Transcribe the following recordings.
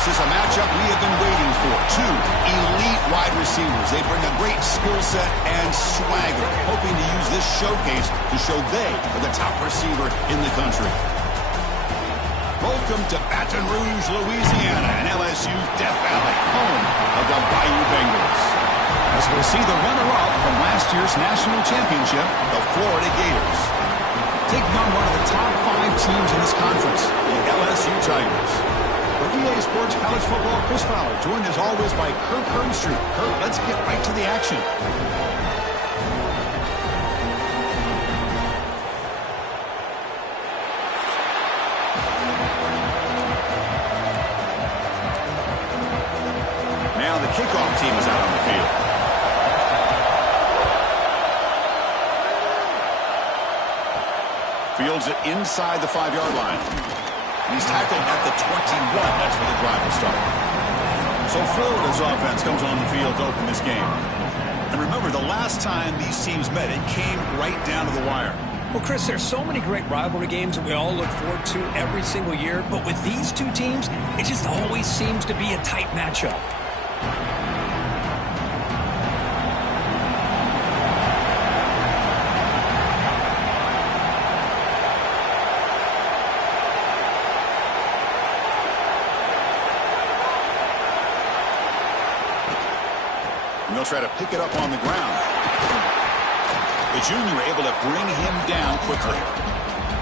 This is a matchup we have been waiting for. Two elite wide receivers. They bring a great skill set and swagger, hoping to use this showcase to show they are the top receiver in the country. Welcome to Baton Rouge, Louisiana, and LSU's Death Valley, home of the Bayou Bengals. As we'll see the runner-up from last year's national championship, the Florida Gators, taking on one of the top 5 teams in this conference, the LSU Tigers. For EA Sports College Football, Chris Fowler, joined as always by Kirk Herbstreit. Kirk, let's get right to the action. Now the kickoff team is out on the field. Fields it inside the 5-yard line. He's tackled at the 21. That's where the drive will start. So Florida's offense comes on the field to open this game. And remember, the last time these teams met, it came right down to the wire. Well, Chris, there's so many great rivalry games that we all look forward to every single year. But with these two teams, it just always seems to be a tight matchup. They'll try to pick it up on the ground. The junior able to bring him down quickly.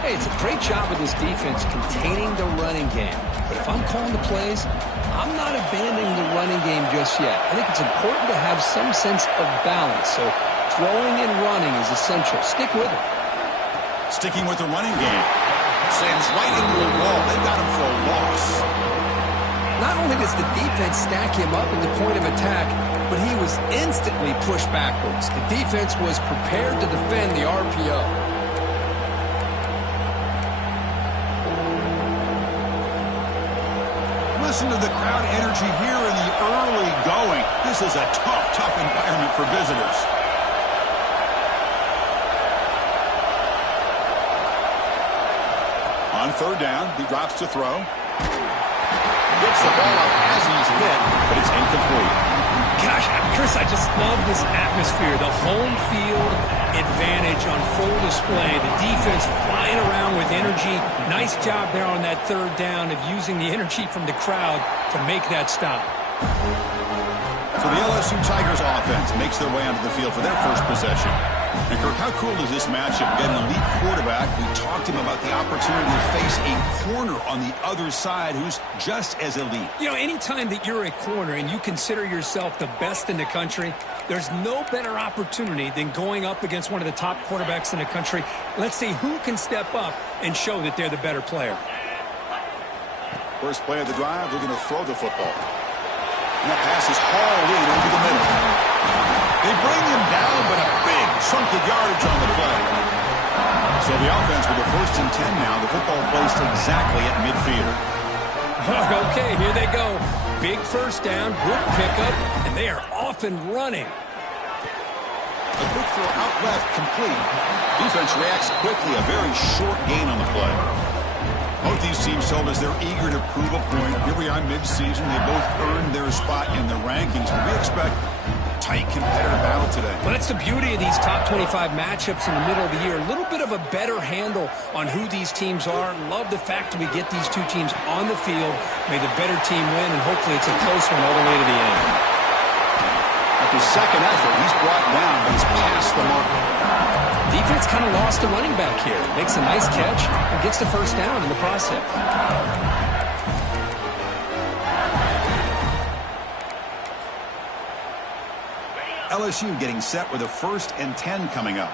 Hey, it's a great job with this defense containing the running game. But if I'm calling the plays, I'm not abandoning the running game just yet. I think it's important to have some sense of balance. So throwing and running is essential. Stick with it. Sticking with the running game. Sends right into the wall. They got him for a loss. Not only does the defense stack him up at the point of attack, but he was instantly pushed backwards. The defense was prepared to defend the RPO. Listen to the crowd energy here in the early going. This is a tough environment for visitors. On 3rd down, he drops to throw. Gets the ball up as he's hit, but it's incomplete. Gosh, Chris, I just love this atmosphere. The home field advantage on full display. The defense flying around with energy. Nice job there on that 3rd down of using the energy from the crowd to make that stop. So the LSU Tigers offense makes their way onto the field for their first possession. And Kirk, how cool is this matchup? Get an elite quarterback. We talked to him about the opportunity to face a corner on the other side who's just as elite. You know, anytime that you're a corner and you consider yourself the best in the country, there's no better opportunity than going up against one of the top quarterbacks in the country. Let's see who can step up and show that they're the better player. First play of the drive, they're going to throw the football. And that pass is hauled in over the middle. They bring him down, but a big chunk of yardage on the play. So the offense with the 1st and 10 now. The football placed exactly at midfield. Okay, here they go. Big 1st down, good pickup, and they are off and running. A quick throw out left, complete. Defense reacts quickly. A very short gain on the play. Both these teams told us they're eager to prove a point. Here we are mid-season. They both earned their spot in the rankings. But we expect tight competitive battle today. Well, that's the beauty of these top 25 matchups in the middle of the year. A little bit of a better handle on who these teams are. Love the fact that we get these two teams on the field. May the better team win, and hopefully it's a close one all the way to the end. At the second effort, he's brought down, but he's past the mark. Defense kind of lost a running back here. Makes a nice catch and gets the 1st down in the process. LSU getting set with a 1st and 10 coming up.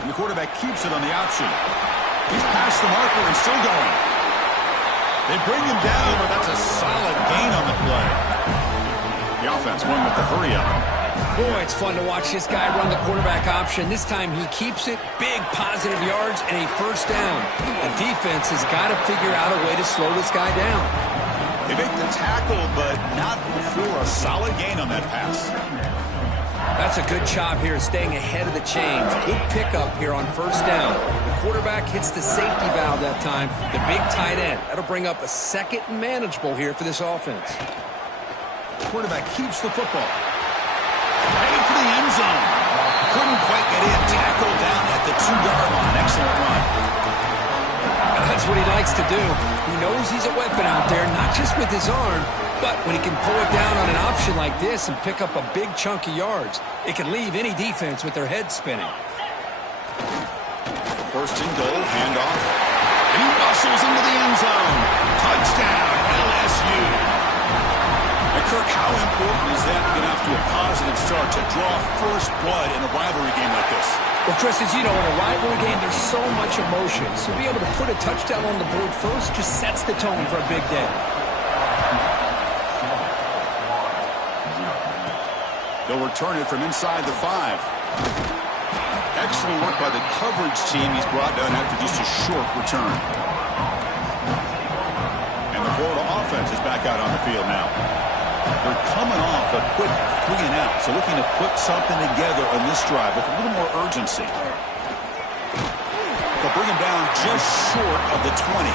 And the quarterback keeps it on the option. He's past the marker and still going. They bring him down, but that's a solid gain on the play. The offense won with the hurry-up. Boy, it's fun to watch this guy run the quarterback option. This time he keeps it. Big positive yards and a 1st down. The defense has got to figure out a way to slow this guy down. They make the tackle, but not for a solid gain on that pass. That's a good job here staying ahead of the chains. Good pickup here on first down. The quarterback hits the safety valve that time, the big tight end. That'll bring up a second and manageable here for this offense. Quarterback keeps the football. Heading for the end zone. Couldn't quite get in. Tackled down at the 2-yard line. Excellent run. That's what he likes to do. He knows he's a weapon out there, not just with his arm, but when he can pull it down on an option like this and pick up a big chunk of yards, it can leave any defense with their head spinning. First and goal, handoff. And he muscles into the end zone. Touchdown, LSU. And Kirk, how important is that to get off to a positive start to draw first blood in a rivalry game like this? Well, Chris, as you know, in a rivalry game, there's so much emotion. So to be able to put a touchdown on the board first just sets the tone for a big day. They'll return it from inside the 5. Excellent work by the coverage team. He's brought down after just a short return. And the Florida offense is back out on the field now. They're coming off a quick 3-and-out, so looking to put something together on this drive with a little more urgency. They'll bring him down just short of the 20.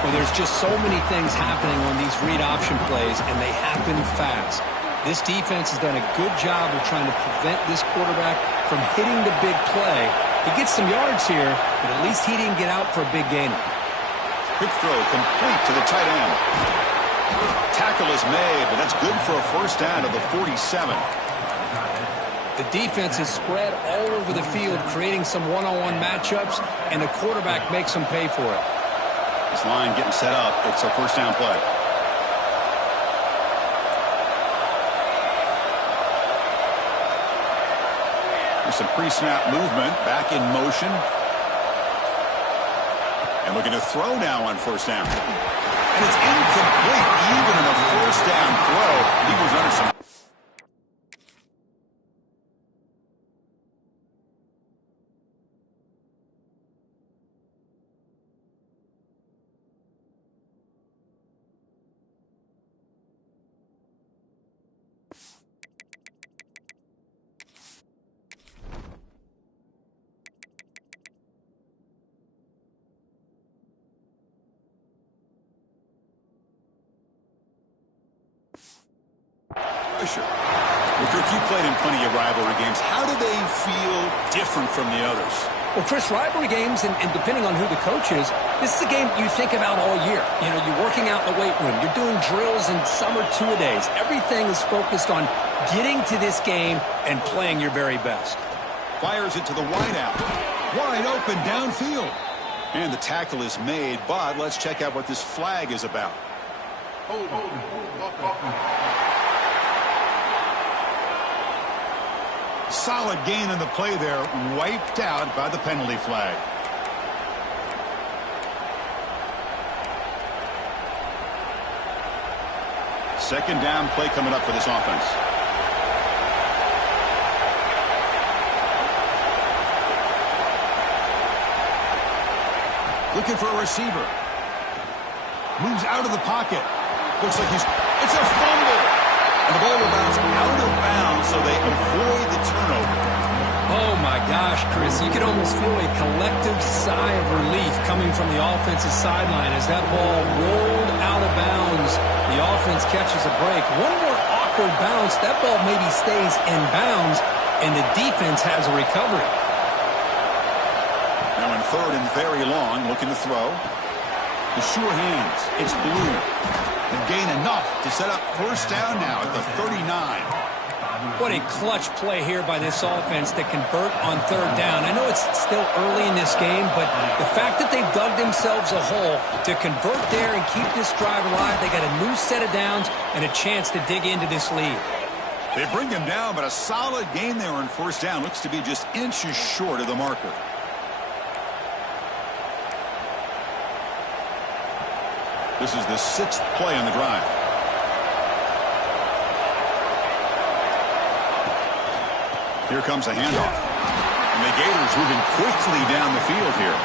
Well, there's just so many things happening on these read option plays, and they happen fast. This defense has done a good job of trying to prevent this quarterback from hitting the big play. He gets some yards here, but at least he didn't get out for a big gainer. Quick throw complete to the tight end. Tackle is made, but that's good for a first down to the 47. The defense is spread all over the field, creating some one-on-one matchups, and the quarterback makes them pay for it. This line getting set up. It's a first down play. There's some pre-snap movement. Back in motion. And looking to throw now on first down. And it's incomplete, even in a first down throw. He was under some... pressure. Well, Kirk, you played in plenty of rivalry games. How do they feel different from the others? Well, Chris, rivalry games, and depending on who the coach is, this is a game you think about all year. You know, you're working out in the weight room. You're doing drills and summer two-a-days. Everything is focused on getting to this game and playing your very best. Fires it to the wideout. Wide open downfield. And the tackle is made, but let's check out what this flag is about. Solid gain in the play there, wiped out by the penalty flag. Second down play coming up for this offense. Looking for a receiver. Moves out of the pocket. Looks like it's a fumble. And the ball will bounce out of bounds, so they avoid the turnover. Oh, my gosh, Chris. You can almost feel a collective sigh of relief coming from the offensive sideline as that ball rolled out of bounds. The offense catches a break. One more awkward bounce. That ball maybe stays in bounds, and the defense has a recovery. Now in third and very long, looking to throw. The sure hands. It's Blue. And gain enough to set up first down now at the 39. What a clutch play here by this offense to convert on third down. I know it's still early in this game, but the fact that they've dug themselves a hole to convert there and keep this drive alive, they got a new set of downs and a chance to dig into this lead. They bring him down, but a solid gain there on first down. Looks to be just inches short of the marker. This is the 6th play on the drive. Here comes a handoff. And the Gators moving quickly down the field here.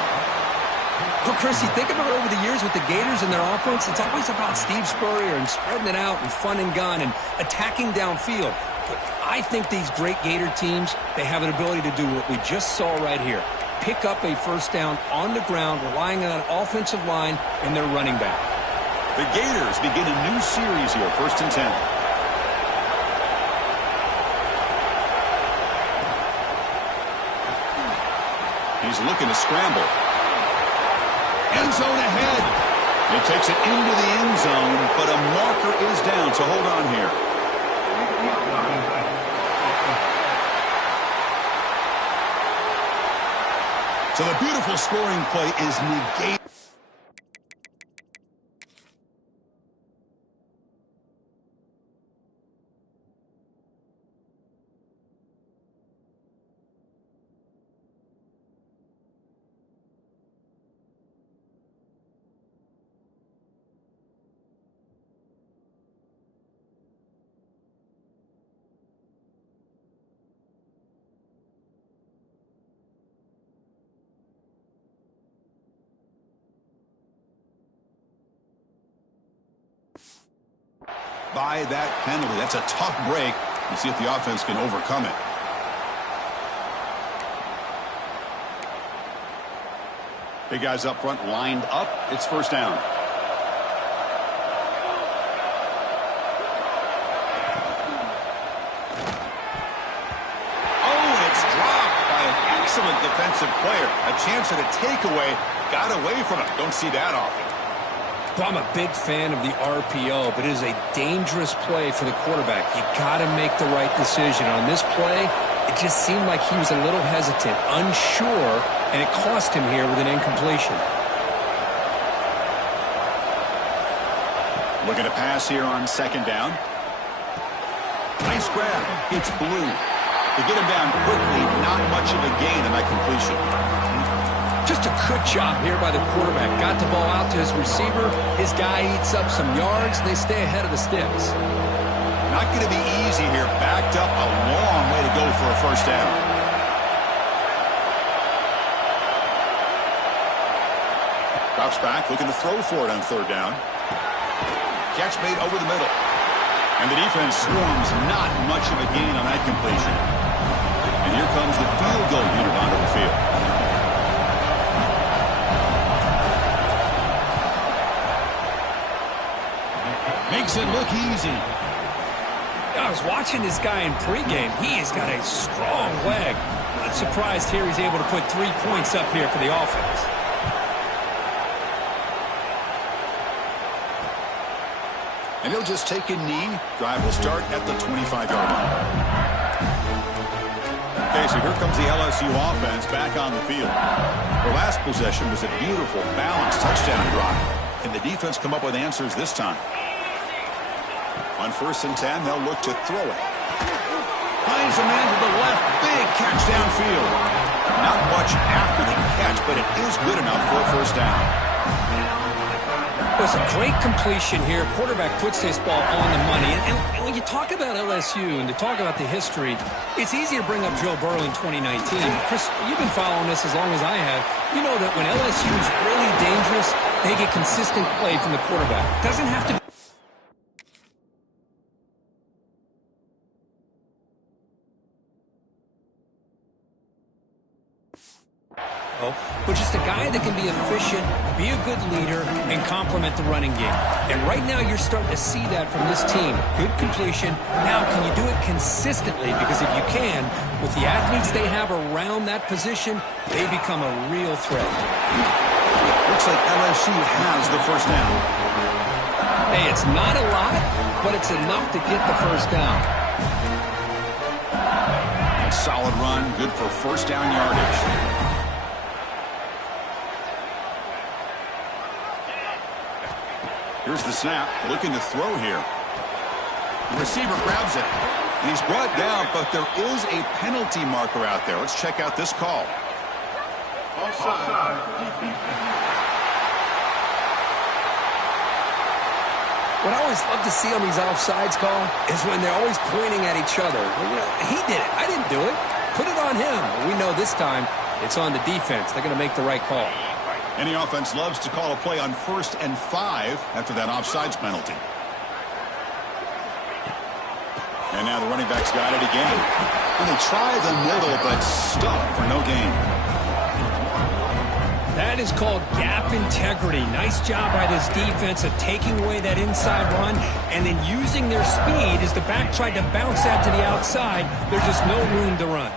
Well, Chris, you think about it over the years with the Gators and their offense, it's always about Steve Spurrier and spreading it out and fun and gun and attacking downfield. But I think these great Gator teams, they have an ability to do what we just saw right here. Pick up a first down on the ground, relying on an offensive line and their running back. The Gators begin a new series here, 1st and 10. He's looking to scramble. End zone ahead. It takes it into the end zone, but a marker is down, so hold on here. So the beautiful scoring play is negated. By that penalty. That's a tough break. We'll see if the offense can overcome it. Big guys up front lined up. It's 1st down. Oh, it's dropped by an excellent defensive player. A chance at a takeaway. Got away from it. Don't see that often. Well, I'm a big fan of the RPO, but it is a dangerous play for the quarterback. You got to make the right decision. On this play, it just seemed like he was a little hesitant, unsure, and it cost him here with an incompletion. Looking to pass here on 2nd down. Nice grab. It's Blue. To get him down quickly, not much of a gain on that completion. Just a good job here by the quarterback. Got the ball out to his receiver. His guy eats up some yards. They stay ahead of the sticks. Not going to be easy here. Backed up a long way to go for a 1st down. Drops back, looking to throw for it on 3rd down. Catch made over the middle. And the defense swarms not much of a gain on that completion. And here comes the field goal unit onto the field. Makes it look easy. I was watching this guy in pregame. He has got a strong leg. Not surprised here he's able to put 3 points up here for the offense. And he'll just take a knee. Drive will start at the 25-yard line. Okay, so here comes the LSU offense back on the field. Their last possession was a beautiful, balanced touchdown drive. Can the defense come up with answers this time? On 1st and 10, they'll look to throw it. Finds a man to the left. Big catch downfield. Not much after the catch, but it is good enough for a 1st down. It was a great completion here. Quarterback puts this ball on the money. And when you talk about LSU and to talk about the history, it's easy to bring up Joe Burrow in 2019. Chris, you've been following this as long as I have. You know that when LSU is really dangerous, they get consistent play from the quarterback. Doesn't have to be. But just a guy that can be efficient, be a good leader, and complement the running game. And right now you're starting to see that from this team. Good completion. Now, can you do it consistently? Because if you can, with the athletes they have around that position, they become a real threat. Looks like LSU has the 1st down. Hey, it's not a lot, but it's enough to get the 1st down. A solid run, good for 1st down yardage. Here's the snap, looking to throw here. The receiver grabs it. And he's brought down, but there is a penalty marker out there. Let's check out this call. Offside. What I always love to see on these offsides call is when they're always pointing at each other. Well, you know, he did it. I didn't do it. Put it on him. We know this time it's on the defense. They're going to make the right call. Any offense loves to call a play on 1st and 5 after that offsides penalty. And now the running back's got it again. And they try the middle, but stuck for no gain. That is called gap integrity. Nice job by this defense of taking away that inside run and then using their speed as the back tried to bounce that to the outside. There's just no room to run.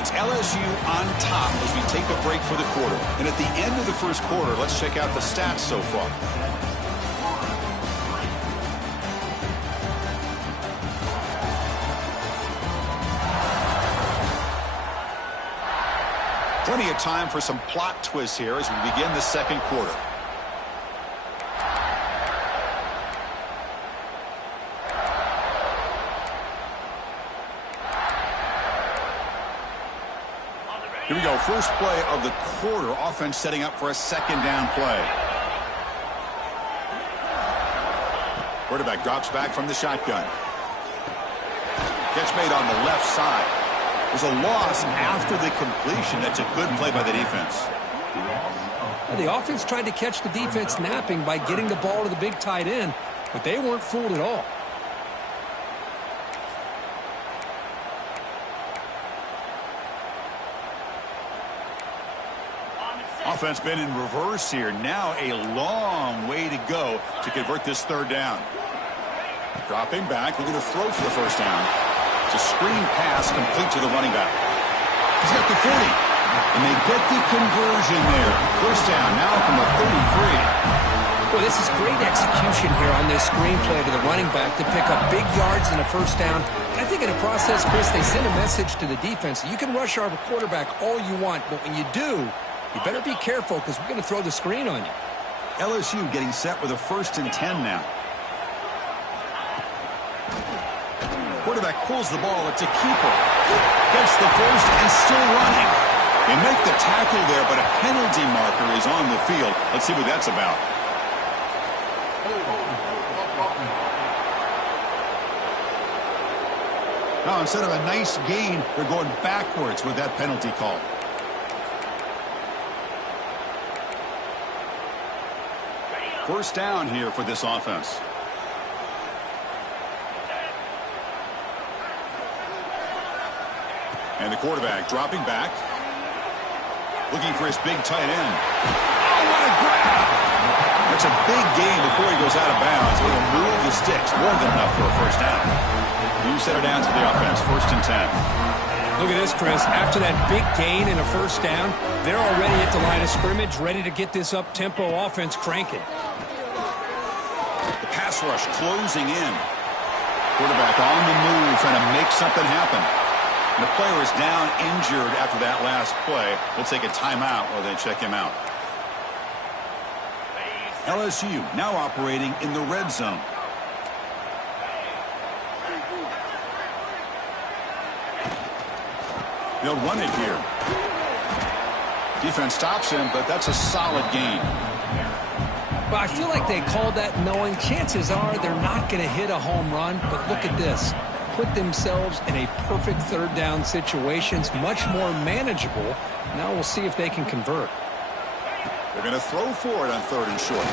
It's LSU on top as we take a break for the quarter. And at the end of the first quarter, let's check out the stats so far. Plenty of time for some plot twists here as we begin the second quarter. Here we go, first play of the quarter. Offense setting up for a second down play. Quarterback drops back from the shotgun. Catch made on the left side. There's a loss after the completion. That's a good play by the defense. The offense tried to catch the defense napping by getting the ball to the big tight end, but they weren't fooled at all. Offense been in reverse here. Now a long way to go to convert this third down. Dropping back, looking to throw for the first down. It's a screen pass complete to the running back. He's got the 40. And they get the conversion there. First down now from the 33. Well, this is great execution here on this screenplay to the running back to pick up big yards in the first down. I think in the process, Chris, they send a message to the defense. You can rush our quarterback all you want, but when you do, you better be careful because we're going to throw the screen on you. LSU getting set with a 1st and 10 now. Quarterback pulls the ball. It's a keeper. Gets the first and still running. They make the tackle there, but a penalty marker is on the field. Let's see what that's about. Now, instead of a nice gain, they're going backwards with that penalty call. First down here for this offense. And the quarterback dropping back. Looking for his big tight end. Oh, what a grab! That's a big gain before he goes out of bounds. He'll move the sticks. More than enough for a first down. You set it down to the offense. 1st and 10. Look at this, Chris. After that big gain and a first down, they're already at the line of scrimmage, ready to get this up-tempo offense cranking. The pass rush closing in. Quarterback on the move, trying to make something happen. And the player is down injured after that last play. We'll take a timeout while they check him out. LSU now operating in the red zone. They'll run it here. Defense stops him, but that's a solid gain. Well, I feel like they called that knowing chances are they're not going to hit a home run, but look at this. Put themselves in a perfect third down situation. It's much more manageable. Now we'll see if they can convert. They're going to throw for it on 3rd and short.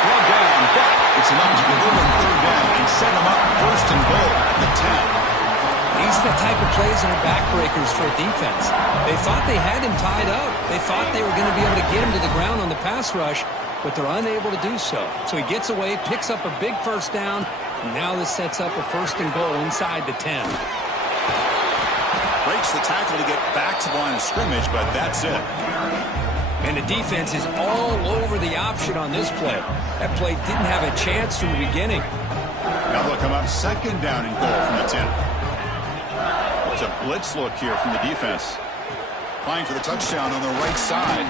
Well down, but it's enough to get over 3rd down and set them up 1st and goal at the 10. These are the type of plays that are backbreakers for a defense. They thought they had him tied up. They thought they were going to be able to get him to the ground on the pass rush, but they're unable to do so. So he gets away, picks up a big first down, and now this sets up a 1st and goal inside the 10. Breaks the tackle to get back to the line of scrimmage, but that's it. And the defense is all over the option on this play. That play didn't have a chance from the beginning. Now they'll come up 2nd down and goal from the 10. It's a blitz look here from the defense. Applying for the touchdown on the right side.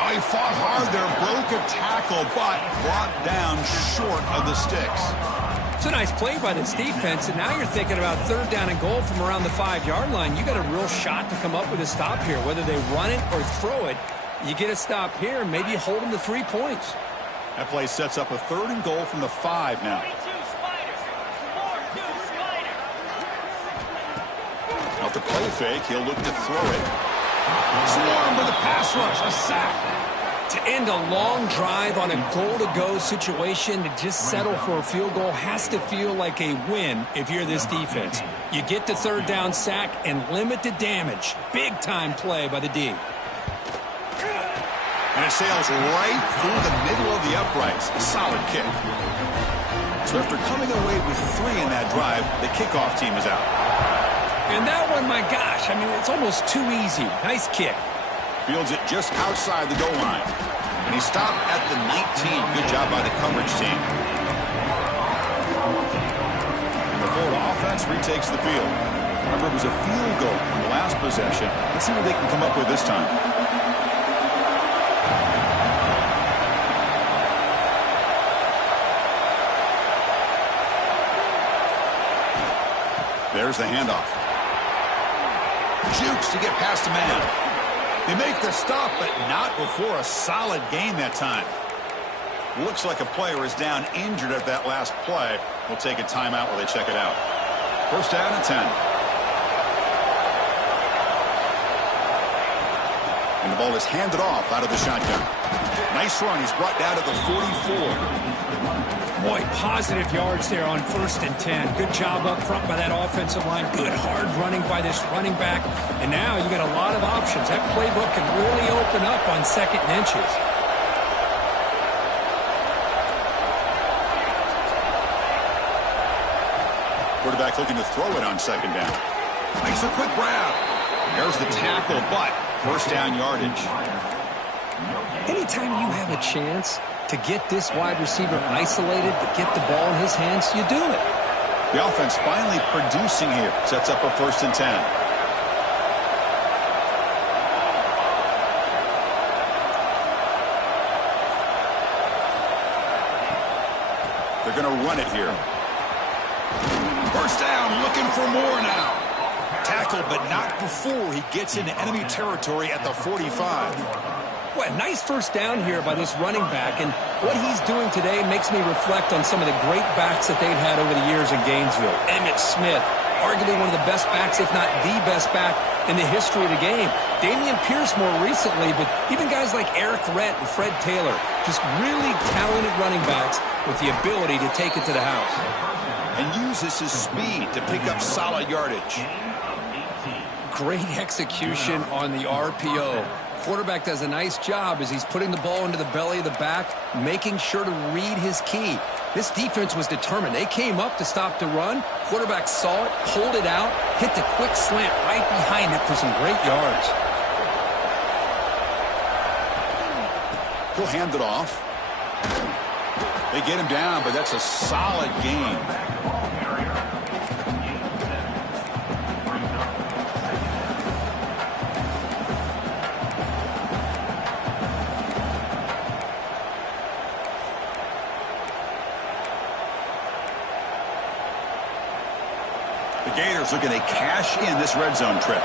Oh, he fought hard there, broke a tackle, but brought down short of the sticks. It's a nice play by this defense, and now you're thinking about 3rd down and goal from around the 5-yard line. You got a real shot to come up with a stop here. Whether they run it or throw it, you get a stop here, and maybe you hold them to 3 points. That play sets up a 3rd and goal from the 5 now. Off the play fake, he'll look to throw it. Swarm with a pass rush, a sack. To end a long drive on a goal-to-go situation, to just settle for a field goal has to feel like a win if you're this defense. You get the third down sack and limit the damage. Big-time play by the D. And it sails right through the middle of the uprights. A solid kick. So after coming away with 3 in that drive, the kickoff team is out. And that one, my gosh, I mean, it's almost too easy. Nice kick. Fields it just outside the goal line. And he stopped at the 19. Good job by the coverage team. And the Florida offense retakes the field. Remember, it was a field goal in the last possession. Let's see what they can come up with this time. There's the handoff. Jukes to get past the man. They make the stop, but not before a solid gain that time. Looks like a player is down injured at that last play. We'll take a timeout while they check it out. First down and 10. And the ball is handed off out of the shotgun. Nice run. He's brought down to the 44. Boy, positive yards there on 1st and 10. Good job up front by that offensive line. Good hard running by this running back. And now you got a lot of options. That playbook can really open up on 2nd and inches. Quarterback looking to throw it on 2nd down. Makes a quick grab. There's the tackle, but first down yardage. Anytime you have a chance to get this wide receiver isolated, to get the ball in his hands, you do it. The offense finally producing here. Sets up a 1st and 10. They're going to run it here. First down, looking for more now. Tackled, but not before he gets into enemy territory at the 45. Well, nice first down here by this running back, and what he's doing today makes me reflect on some of the great backs that they've had over the years in Gainesville. Emmitt Smith, arguably one of the best backs, if not the best back in the history of the game. Damian Pierce more recently, but even guys like Eric Rett and Fred Taylor, just really talented running backs with the ability to take it to the house. And uses his speed to pick up solid yardage. Great execution on the RPO. Quarterback does a nice job as he's putting the ball into the belly of the back, making sure to read his key. This defense was determined. They came up to stop the run. Quarterback saw it, pulled it out, hit the quick slant right behind it for some great yards. He'll hand it off. They get him down, but that's a solid gain. The Gators looking to cash in this red zone trip.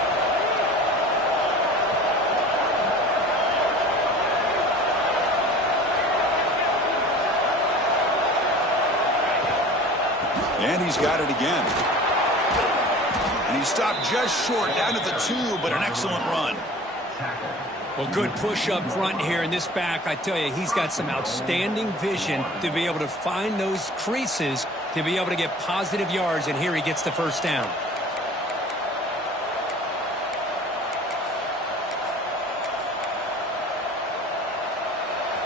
And he's got it again. And he stopped just short, down to the 2, but an excellent run. Well, good push up front here in this back. I tell you, he's got some outstanding vision to be able to find those creases, to be able to get positive yards, and here he gets the first down.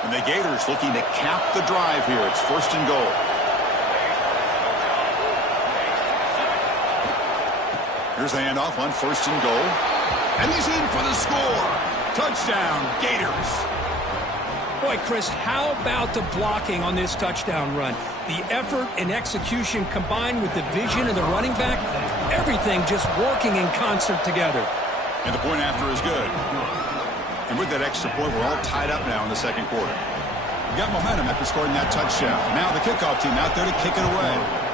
And the Gators looking to cap the drive here. It's 1st and goal. Here's the handoff on 1st and goal. And he's in for the score. Touchdown, Gators. Boy, Chris, how about the blocking on this touchdown run? The effort and execution combined with the vision of the running back, everything just working in concert together. And the point after is good. And with that extra point, we're all tied up now in the 2nd quarter. We got momentum after scoring that touchdown. Now the kickoff team out there to kick it away.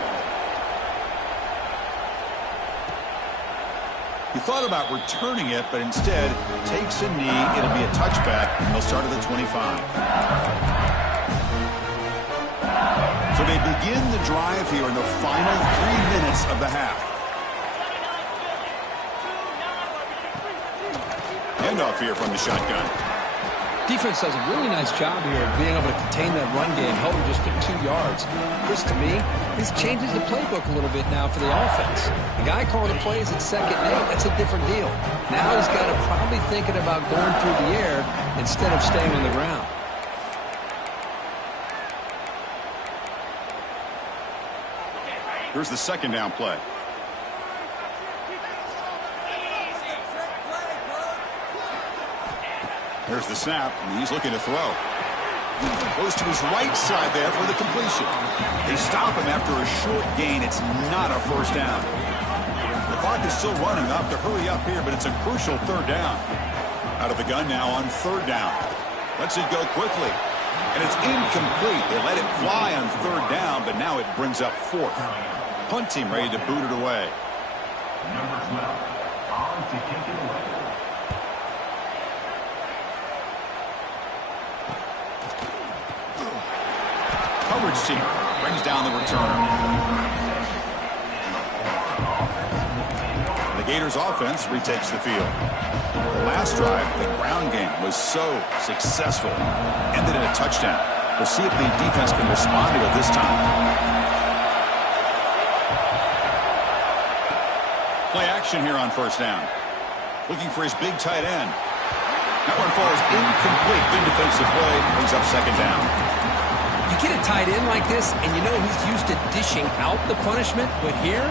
He thought about returning it, but instead takes a knee. It'll be a touchback, and they'll start at the 25. So they begin the drive here in the final 3 minutes of the half. And handoff here from the shotgun. Defense does a really nice job here of being able to contain that run game, held him just at 2 yards. Chris, to me, this changes the playbook a little bit now for the offense. The guy calling the plays at 2nd and 8, that's a different deal. Now he's got to probably thinking about going through the air instead of staying on the ground. Here's the 2nd down play. Here's the snap, and he's looking to throw. Goes to his right side there for the completion. They stop him after a short gain. It's not a first down. The clock is still running. They'll have to hurry up here, but it's a crucial 3rd down. Out of the gun now on 3rd down. Lets it go quickly. And it's incomplete. They let it fly on 3rd down, but now it brings up 4th. Punt team ready to boot it away. Number 12, on to kick it away. Coverage team brings down the returner. The Gators offense retakes the field. The last drive, the ground game was so successful. Ended in a touchdown. We'll see if the defense can respond to it this time. Play action here on 1st down. Looking for his big tight end. That one falls incomplete. Good defensive play. Brings up 2nd down. You get a tight end like this, and you know he's used to dishing out the punishment, but here,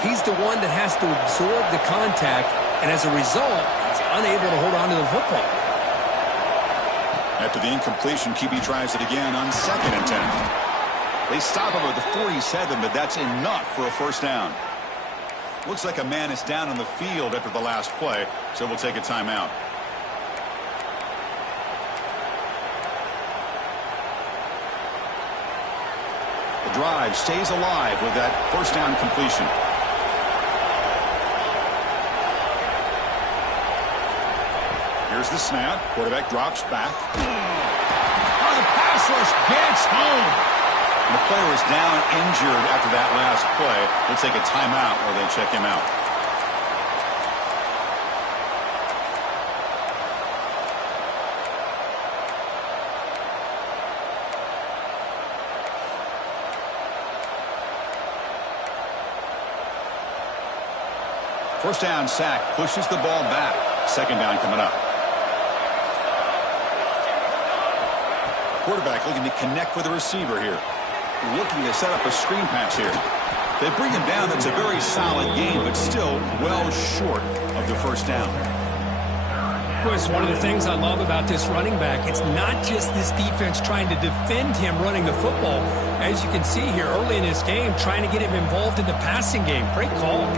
he's the one that has to absorb the contact, and as a result, he's unable to hold on to the football. After the incompletion, QB tries it again on 2nd and 10. They stop him at the 47, but that's enough for a 1st down. Looks like a man is down on the field after the last play, so we'll take a timeout. The drive stays alive with that 1st down completion. Here's the snap. Quarterback drops back. Oh, the pass rush gets home. The player is down injured after that last play. We'll take a timeout while they check him out. First down sack pushes the ball back. 2nd down coming up. Quarterback looking to connect with the receiver here. Looking to set up a screen pass here. They bring him down. That's a very solid game, but still well short of the 1st down. Well, it's one of the things I love about this running back. It's not just this defense trying to defend him running the football. As you can see here early in this game, trying to get him involved in the passing game. Great call.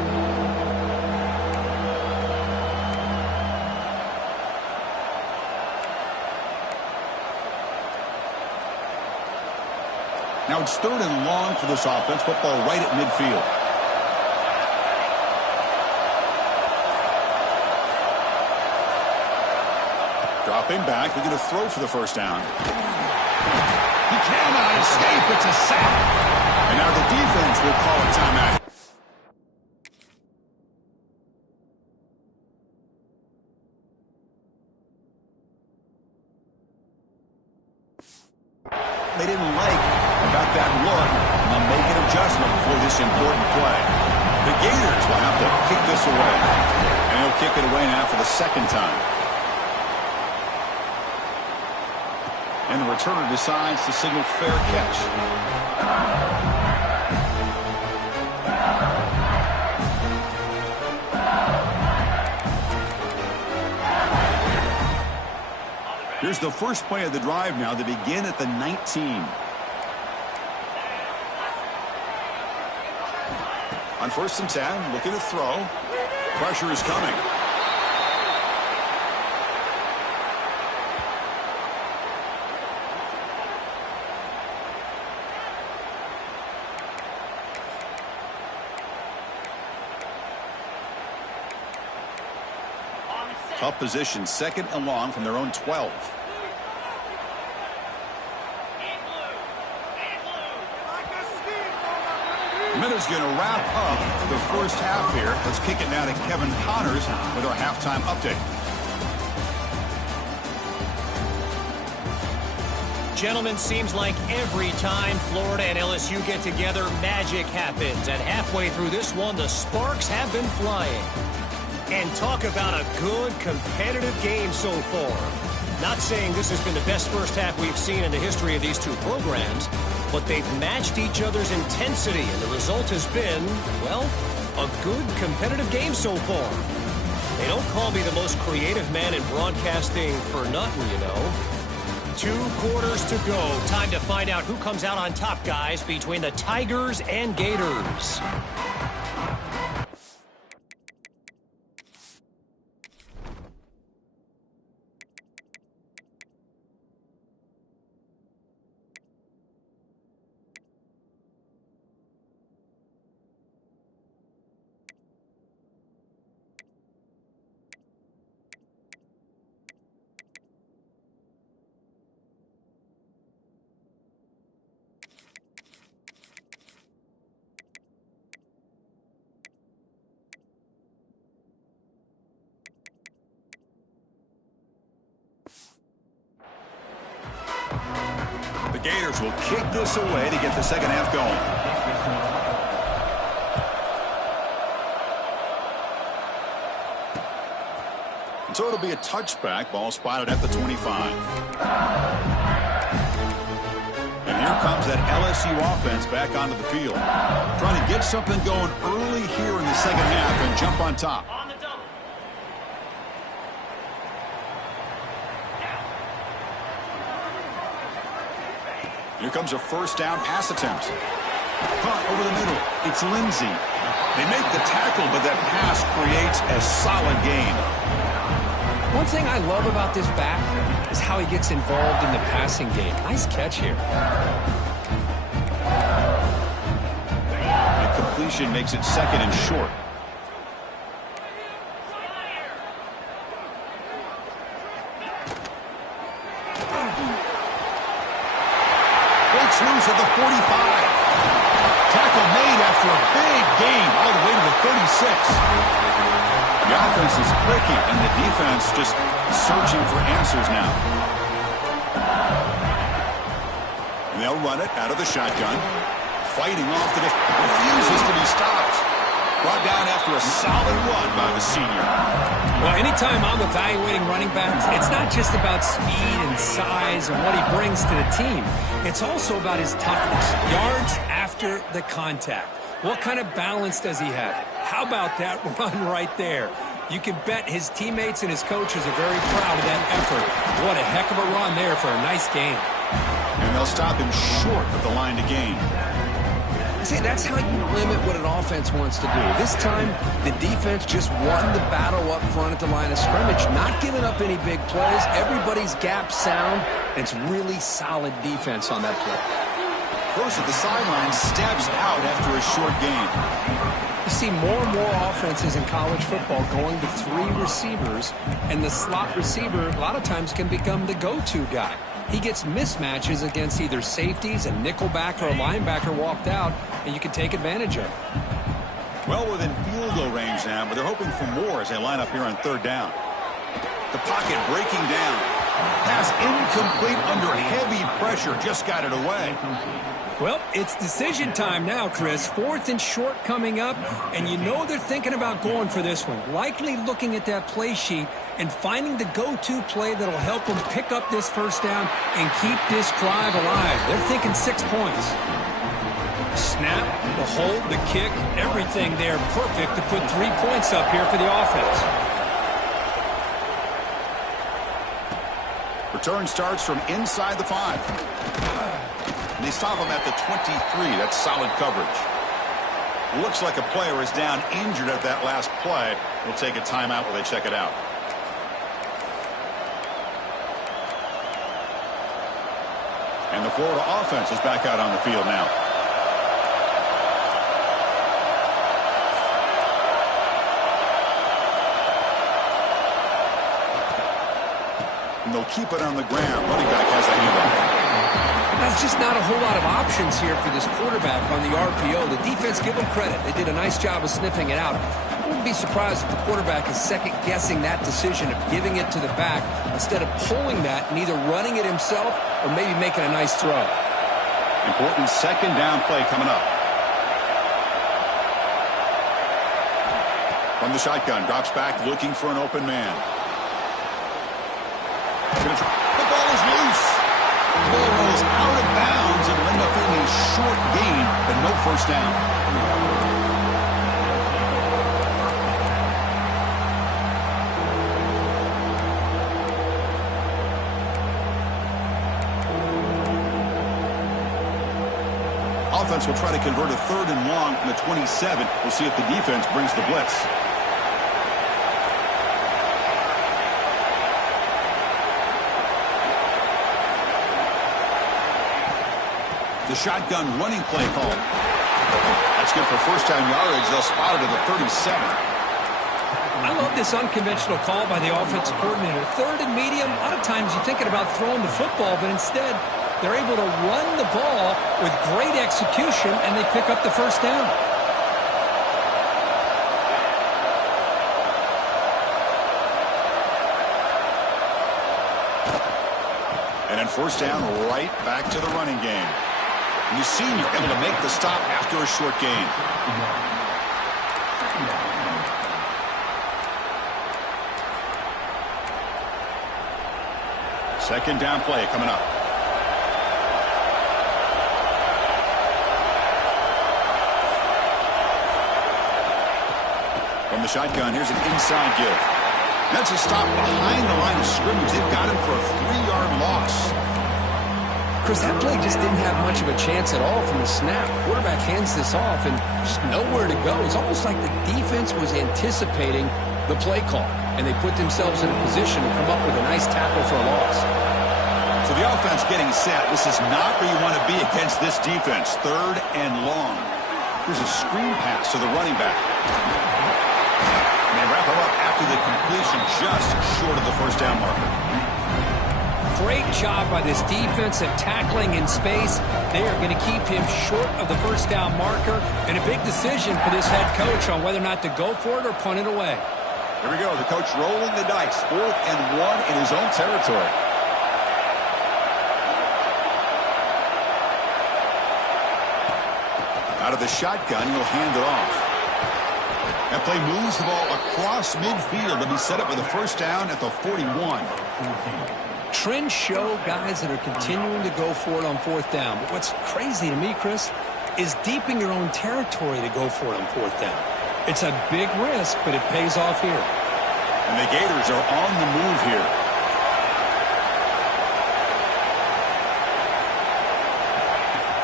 Now it's 3rd and long for this offense. Football right at midfield. Dropping back. They're going to throw for the 1st down. He cannot escape. It's a sack. And now the defense will call a timeout. They didn't like about that look. They'll make an adjustment for this important play. The Gators will have to kick this away. And he'll kick it away now for the 2nd time. And the returner decides to signal fair catch. Here's the first play of the drive now. They begin at the 19. On 1st and 10, looking to throw. Pressure is coming. Tough position, 2nd and long from their own 12. Minute's going to wrap up the 1st half here. Let's kick it now to Kevin Connors with our halftime update. Gentlemen, seems like every time Florida and LSU get together, magic happens. And halfway through this one, the sparks have been flying. And talk about a good, competitive game so far. Not saying this has been the best first half we've seen in the history of these two programs, but they've matched each other's intensity, and the result has been, well, a good, competitive game so far. They don't call me the most creative man in broadcasting for nothing, you know. 2 quarters to go. Time to find out who comes out on top, guys, between the Tigers and Gators. The Gators will kick this away to get the second half going. And so it'll be a touchback. Ball spotted at the 25. And here comes that LSU offense back onto the field. Trying to get something going early here in the second half and jump on top. Here comes a first down pass attempt. Caught over the middle. It's Lindsey. They make the tackle, but that pass creates a solid gain. One thing I love about this back is how he gets involved in the passing game. Nice catch here. The completion makes it second and short. Loose at the 45. Tackle made after a big gain all the way to the 36. The offense is clicking, and the defense just searching for answers now. And they'll run it out of the shotgun. Fighting off the refuses to be stopped. Brought down after a solid run by the senior. Well, anytime I'm evaluating running backs, it's not just about speed and size and what he brings to the team. It's also about his toughness. Yards after the contact. What kind of balance does he have? How about that run right there? You can bet his teammates and his coaches are very proud of that effort. What a heck of a run there for a nice gain. And they'll stop him short of the line to gain. See, that's how you limit what an offense wants to do. This time, the defense just won the battle up front at the line of scrimmage, not giving up any big plays. Everybody's gap sound. It's really solid defense on that play. Close at the sideline, steps out after a short gain. You see more and more offenses in college football going to 3 receivers, and the slot receiver a lot of times can become the go-to guy. He gets mismatches against either safeties, a nickelback, or a linebacker walked out, and you can take advantage of it. Well within field goal range now, but they're hoping for more as they line up here on third down. The pocket breaking down. Pass incomplete under heavy pressure. Just got it away. Well, it's decision time now, Chris. 4th and short coming up, and you know they're thinking about going for this one. Likely looking at that play sheet and finding the go-to play that'll help them pick up this first down and keep this drive alive. They're thinking 6 points. Snap, the hold, the kick, everything there perfect to put 3 points up here for the offense. Return starts from inside the 5. And they stop him at the 23. That's solid coverage. Looks like a player is down injured at that last play. We'll take a timeout while they check it out. And the Florida offense is back out on the field now. And they'll keep it on the ground. Running back has the handoff. That's just not a whole lot of options here for this quarterback on the RPO. The defense, give them credit. They did a nice job of sniffing it out. wouldn't be surprised if the quarterback is second-guessing that decision of giving it to the back instead of pulling that and either running it himself or maybe making a nice throw. Important second down play coming up. From the shotgun, drops back looking for an open man. The ball is loose. The ball rolls out of bounds and will end up being a short gain, but no first down. Offense will try to convert a 3rd and long from the 27. We'll see if the defense brings the blitz. The shotgun running play call. That's good for first down yardage. They'll spot it at the 37. I love this unconventional call by the offensive coordinator. 3rd and medium, a lot of times you're thinking about throwing the football, but instead they're able to run the ball with great execution, and they pick up the first down. And then first down, right back to the running game. And you've seen you're able to make the stop after a short gain. Second down play coming up. From the shotgun, here's an inside give. That's a stop behind the line of scrimmage. They've got him for a 3-yard loss. Chris, that play just didn't have much of a chance at all from the snap. Quarterback hands this off and just nowhere to go. It's almost like the defense was anticipating the play call, and they put themselves in a position to come up with a nice tackle for a loss. So the offense getting set. This is not where you want to be against this defense. 3rd and long. Here's a screen pass to the running back. And they wrap him up after the completion just short of the first down marker. Great job by this defense of tackling in space. They are going to keep him short of the first down marker, and a big decision for this head coach on whether or not to go for it or punt it away. Here we go. The coach rolling the dice. 4th and 1 in his own territory. Out of the shotgun, he'll hand it off. That play moves the ball across midfield to be set up with a first down at the 41. Trends show guys that are continuing to go for it on 4th down. But what's crazy to me, Chris, is deep in your own territory to go for it on 4th down. It's a big risk, but it pays off here. And the Gators are on the move here.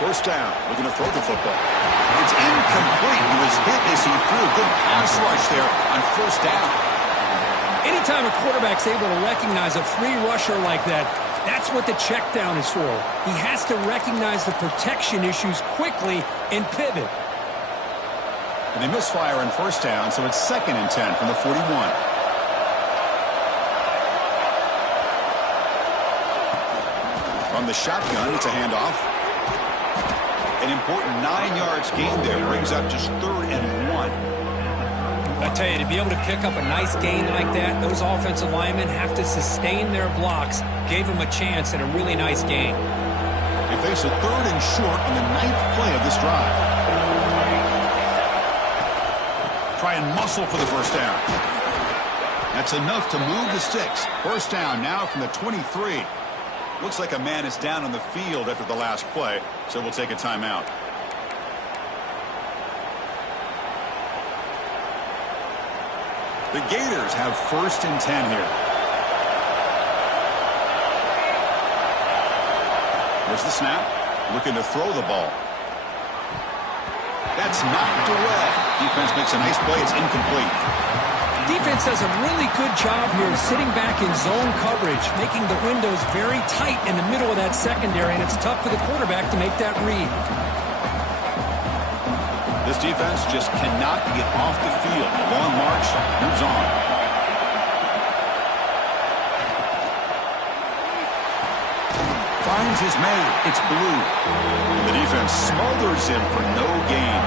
First down, looking to throw the football. It's incomplete. He was hit as he threw. Good pass rush there on first down. Anytime a quarterback's able to recognize a free rusher like that, that's what the check down is for. He has to recognize the protection issues quickly and pivot. And they misfire on first down, so it's 2nd and 10 from the 41. From the shotgun, it's a handoff. An important 9 yards gain there brings up just 3rd and 1. I tell you, to be able to pick up a nice gain like that, those offensive linemen have to sustain their blocks. Gave them a chance at a really nice gain. They face a 3rd and short on the 9th play of this drive. Try and muscle for the first down. That's enough to move the sticks. First down now from the 23. Looks like a man is down on the field after the last play, so we'll take a timeout. The Gators have 1st and 10 here. There's the snap. Looking to throw the ball. That's knocked away. Defense makes a nice play. It's incomplete. Defense does a really good job here sitting back in zone coverage, making the windows very tight in the middle of that secondary, and it's tough for the quarterback to make that read. This defense just cannot get off the field. A long march moves on. Finds his man. It's blue. And the defense smothers him for no gain.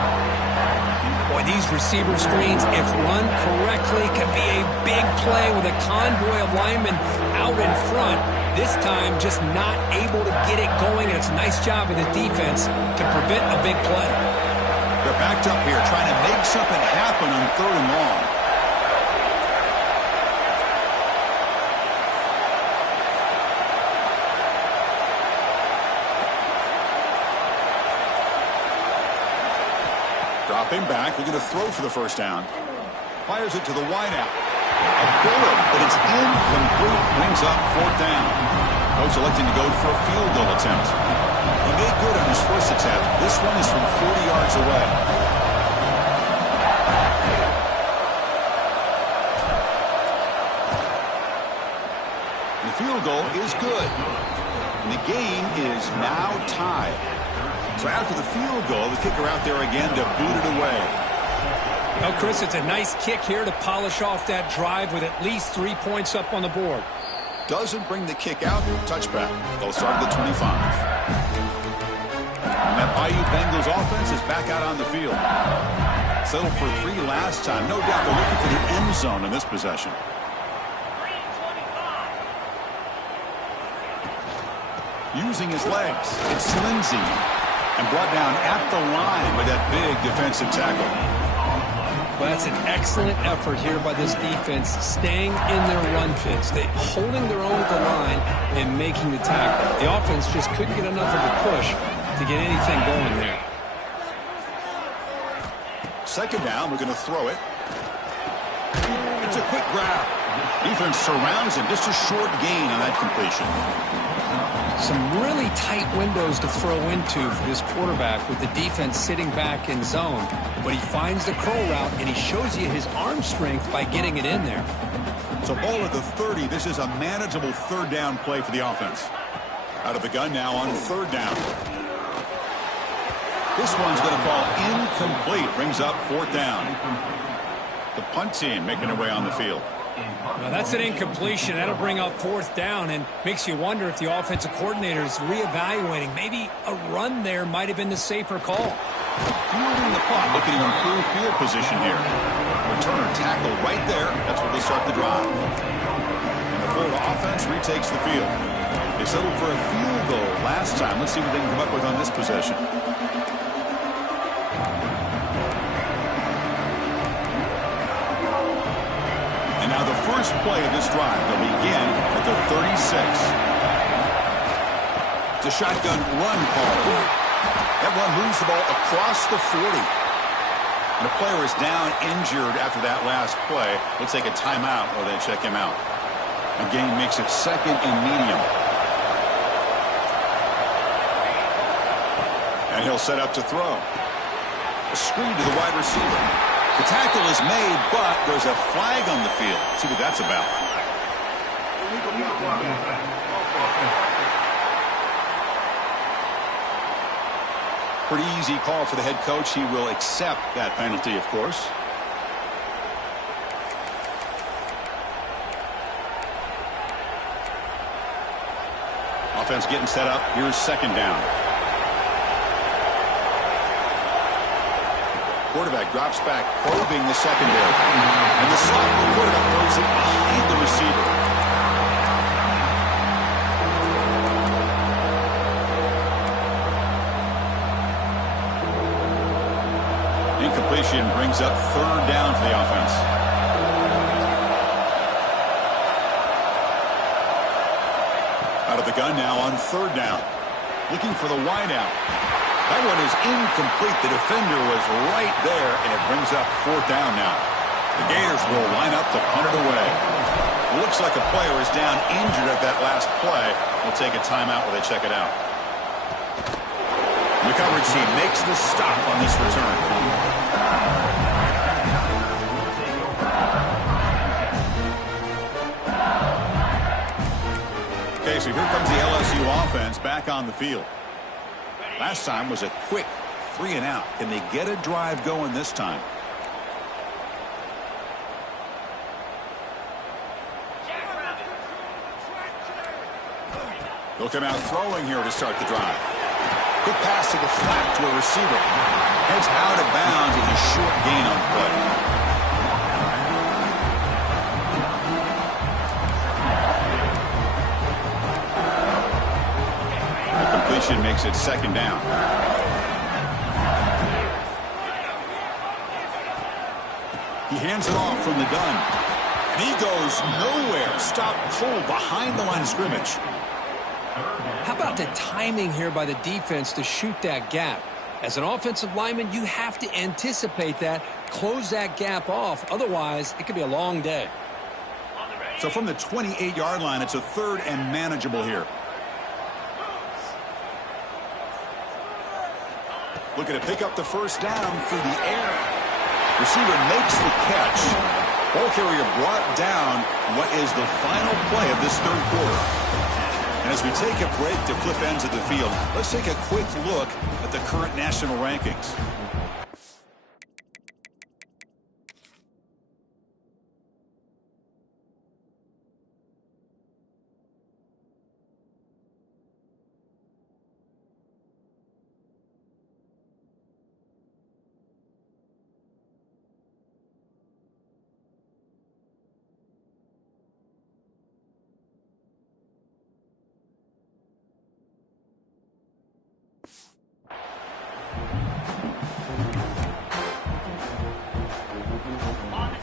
Boy, these receiver screens, if run correctly, can be a big play with a convoy of linemen out in front. This time, just not able to get it going, and it's a nice job of the defense to prevent a big play. They're backed up here trying to make something happen on 3rd and long. Dropping back, looking to throw for the first down. Fires it to the wideout. A bullet, but it's incomplete. Brings up 4th down. Coach electing to go for a field goal attempt. He made good on his first attempt. This one is from 40 yards away. The field goal is good. And the game is now tied. So after the field goal, the kicker out there again to boot it away. Well, Chris, it's a nice kick here to polish off that drive with at least 3 points up on the board. Doesn't bring the kick out. Touchback. They'll start at the 25. And that Bayou Bengals offense is back out on the field. Settled for 3 last time. No doubt they're looking for the end zone in this possession. Using his legs. It's Lindsey. And brought down at the line with that big defensive tackle. Well, that's an excellent effort here by this defense, staying in their run fits. They holding their own at the line and making the tackle. The offense just couldn't get enough of a push to get anything going there. 2nd down, we're going to throw it. It's a quick grab. Defense surrounds him. Just a short gain on that completion. Some really tight windows to throw into for this quarterback with the defense sitting back in zone. But he finds the curl route, and he shows you his arm strength by getting it in there. So ball at the 30. This is a manageable 3rd down play for the offense. Out of the gun now on 3rd down. This one's going to fall incomplete. Brings up 4th down. The punt team making their way on the field. Now that's an incompletion. That'll bring up 4th down and makes you wonder if the offensive coordinator is reevaluating. Maybe a run there might have been the safer call. Fielding the punt, looking to improve field position here. Returner tackle right there. That's where they start the drive. And the Florida offense retakes the field. They settled for a field goal last time. Let's see what they can come up with on this possession. And now the first play of this drive. They'll begin at the 36. It's a shotgun run call. That one moves the ball across the 40. And the player is down injured after that last play. Looks like a timeout or they check him out. The game makes it 2nd and medium. And he'll set up to throw. A screen to the wide receiver. The tackle is made, but there's a flag on the field. Let's see what that's about. Pretty easy call for the head coach. He will accept that penalty, of course. Offense getting set up. Here's 2nd down. Quarterback drops back, probing the secondary. And the sophomore quarterback throws it behind the receiver. Incompletion brings up 3rd down for the offense. Out of the gun now on 3rd down. Looking for the wideout. That one is incomplete. The defender was right there, and it brings up 4th down now. The Gators will line up to punt it away. It looks like a player is down injured at that last play. We'll take a timeout while they check it out. The coverage team makes the stop on this return. Okay, so here comes the LSU offense back on the field. Last time was a quick 3-and-out. Can they get a drive going this time? They'll come out throwing here to start the drive. Quick pass to the flat to a receiver. Heads out of bounds with a short gain on the play. The completion makes it second down. He hands it off from the gun. And he goes nowhere. Stop cold behind the line of scrimmage. How about the timing here by the defense to shoot that gap? As an offensive lineman, you have to anticipate that, close that gap off. Otherwise, it could be a long day. So from the 28-yard line, it's a third and manageable here. Looking to pick up the first down through the air. Receiver makes the catch. Ball carrier brought down what is the final play of this third quarter. And as we take a break to flip ends of the field, let's take a quick look at the current national rankings.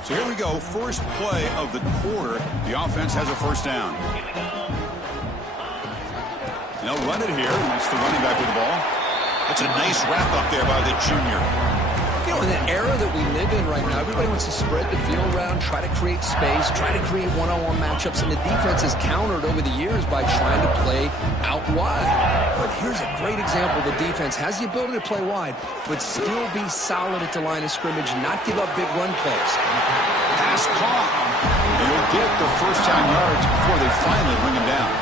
So here we go, first play of the quarter. The offense has a first down. They'll run it here. That's the running back with the ball. That's a nice wrap up there by the junior. You know, in the era that we live in right now, everybody wants to spread the field around, try to create space, try to create one-on-one matchups, and the defense has countered over the years by trying to play out wide. But here's a great example. The defense has the ability to play wide, but still be solid at the line of scrimmage, not give up big run plays. Pass caught. They'll get the first down yards before they finally bring him down.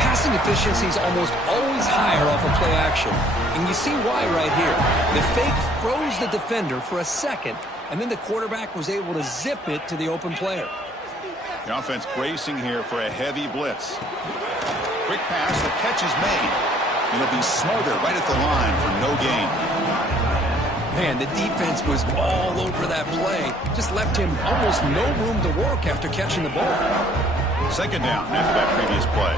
Passing efficiency is almost always higher off of play action. And you see why right here. The fake throws the defender for a second, and then the quarterback was able to zip it to the open player. The offense bracing here for a heavy blitz. Quick pass, the catch is made. It'll be smothered right at the line for no gain. Man, the defense was all over that play. Just left him almost no room to work after catching the ball. Second down after that previous play.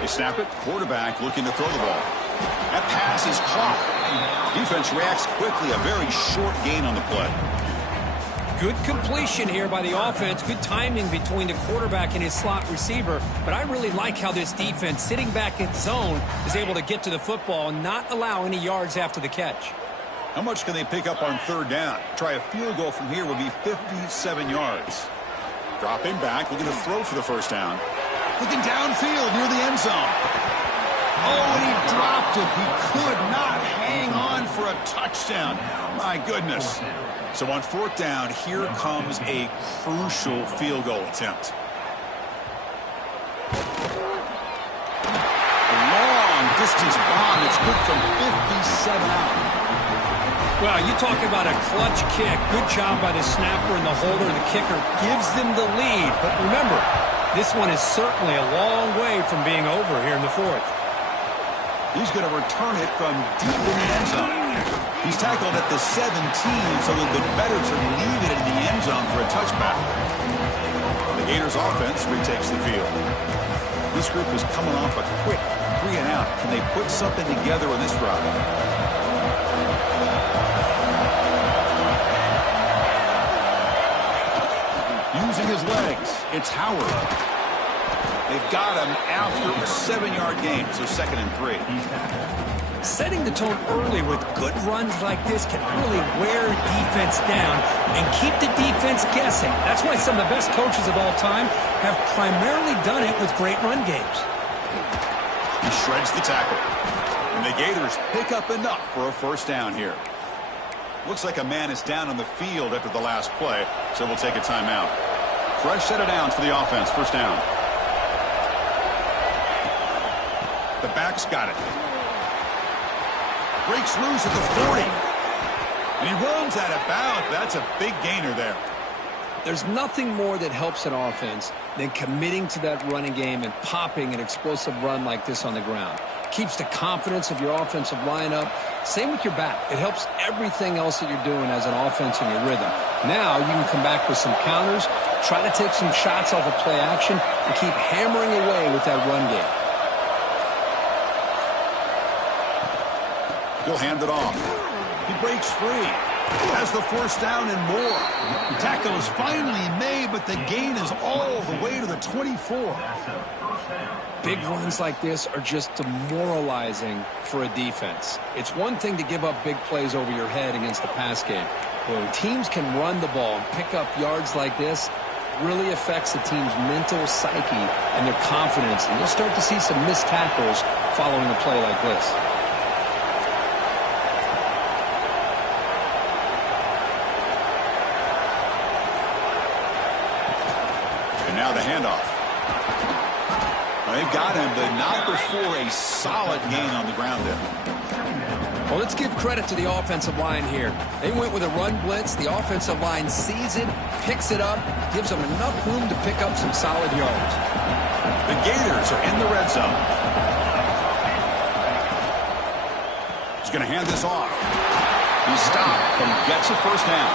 They snap it. Quarterback looking to throw the ball. That pass is caught. Defense reacts quickly. A very short gain on the play. Good completion here by the offense. Good timing between the quarterback and his slot receiver. But I really like how this defense, sitting back in zone, is able to get to the football and not allow any yards after the catch. How much can they pick up on third down? Try a field goal from here would be 57 yards. Dropping back, looking to throw for the first down. Looking downfield near the end zone. Oh, and he dropped it. He could not hang on for a touchdown. My goodness. So on fourth down, here comes a crucial field goal attempt. A long distance bomb. It's good from 57 out. Well, you talk about a clutch kick. Good job by the snapper and the holder. The kicker gives them the lead. But remember, this one is certainly a long way from being over here in the fourth. He's going to return it from deep in the end zone. He's tackled at the 17, so it would have been better to leave it in the end zone for a touchback. The Gators offense retakes the field. This group is coming off a quick 3-and-out. Can they put something together on this drive? Using his legs, it's Howard. They've got him after a 7-yard gain, so 2nd and 3. Setting the tone early with good runs like this can really wear defense down and keep the defense guessing. That's why some of the best coaches of all time have primarily done it with great run games. He shreds the tackle. And the Gators pick up enough for a first down here. Looks like a man is down on the field after the last play, so we'll take a timeout. Fresh set of downs for the offense. First down. The back's got it. Breaks loose at the 40. And he runs out of bounds. That's a big gainer there. There's nothing more that helps an offense than committing to that running game and popping an explosive run like this on the ground. Keeps the confidence of your offensive line up. Same with your back. It helps everything else that you're doing as an offense in your rhythm. Now you can come back with some counters, try to take some shots off of play action, and keep hammering away with that run game. He'll hand it off. He breaks free. Has the first down and more. Tackle is finally made, but the gain is all the way to the 24. Big runs like this are just demoralizing for a defense. It's one thing to give up big plays over your head against the pass game. But when teams can run the ball and pick up yards like this, it really affects the team's mental psyche and their confidence. And you'll start to see some missed tackles following a play like this. Now the handoff. They've got him, but not before a solid gain on the ground there. Well, let's give credit to the offensive line here. They went with a run blitz. The offensive line sees it, picks it up, gives them enough room to pick up some solid yards. The Gators are in the red zone. He's going to hand this off. He's stopped, but he gets a first down.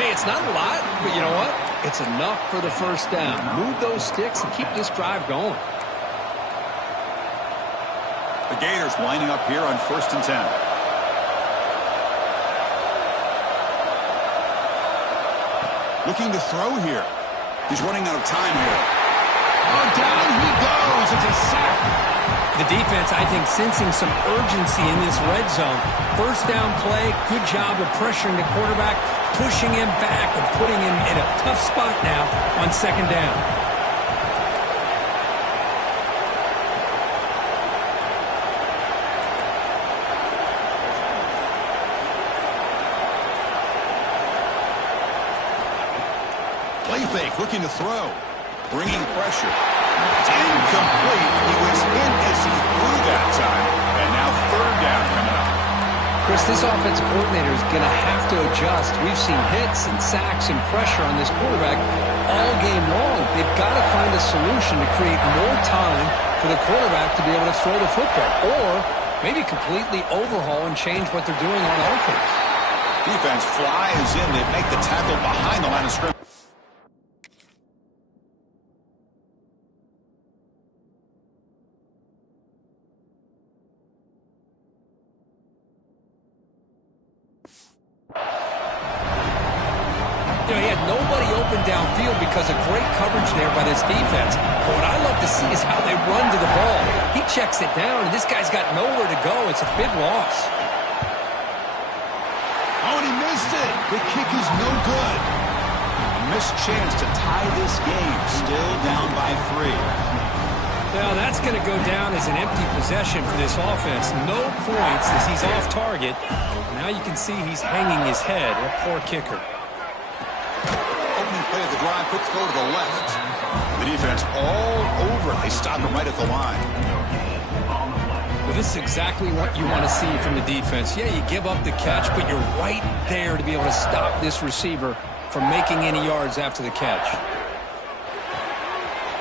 Hey, it's not a lot, but you know what? It's enough for the first down. Move those sticks and keep this drive going. The Gators lining up here on 1st and 10. Looking to throw here. He's running out of time here. Oh, down he goes. It's a sack. The defense, I think, sensing some urgency in this red zone. First down play, good job of pressuring the quarterback, pushing him back and putting him in a tough spot now on 2nd down. Play fake, looking to throw. Bringing pressure. It's incomplete. He was in as he threw that time. And now 3rd down coming up. Chris, this offensive coordinator is going to have to adjust. We've seen hits and sacks and pressure on this quarterback all game long. They've got to find a solution to create more time for the quarterback to be able to throw the football. Or maybe completely overhaul and change what they're doing on offense. Defense flies in. They make the tackle behind the line of scrimmage. He had nobody open downfield because of great coverage there by this defense. But what I love to see is how they run to the ball. He checks it down, and this guy's got nowhere to go. It's a big loss. Oh, and he missed it. The kick is no good. A missed chance to tie this game. Still down by 3. Well, that's going to go down as an empty possession for this offense. No points as he's off target. Now you can see he's hanging his head. What a poor kicker. Opening play of the drive, quick throw to the left. The defense all over it. They stop him right at the line. Well, this is exactly what you want to see from the defense. Yeah, you give up the catch, but you're right there to be able to stop this receiver from making any yards after the catch.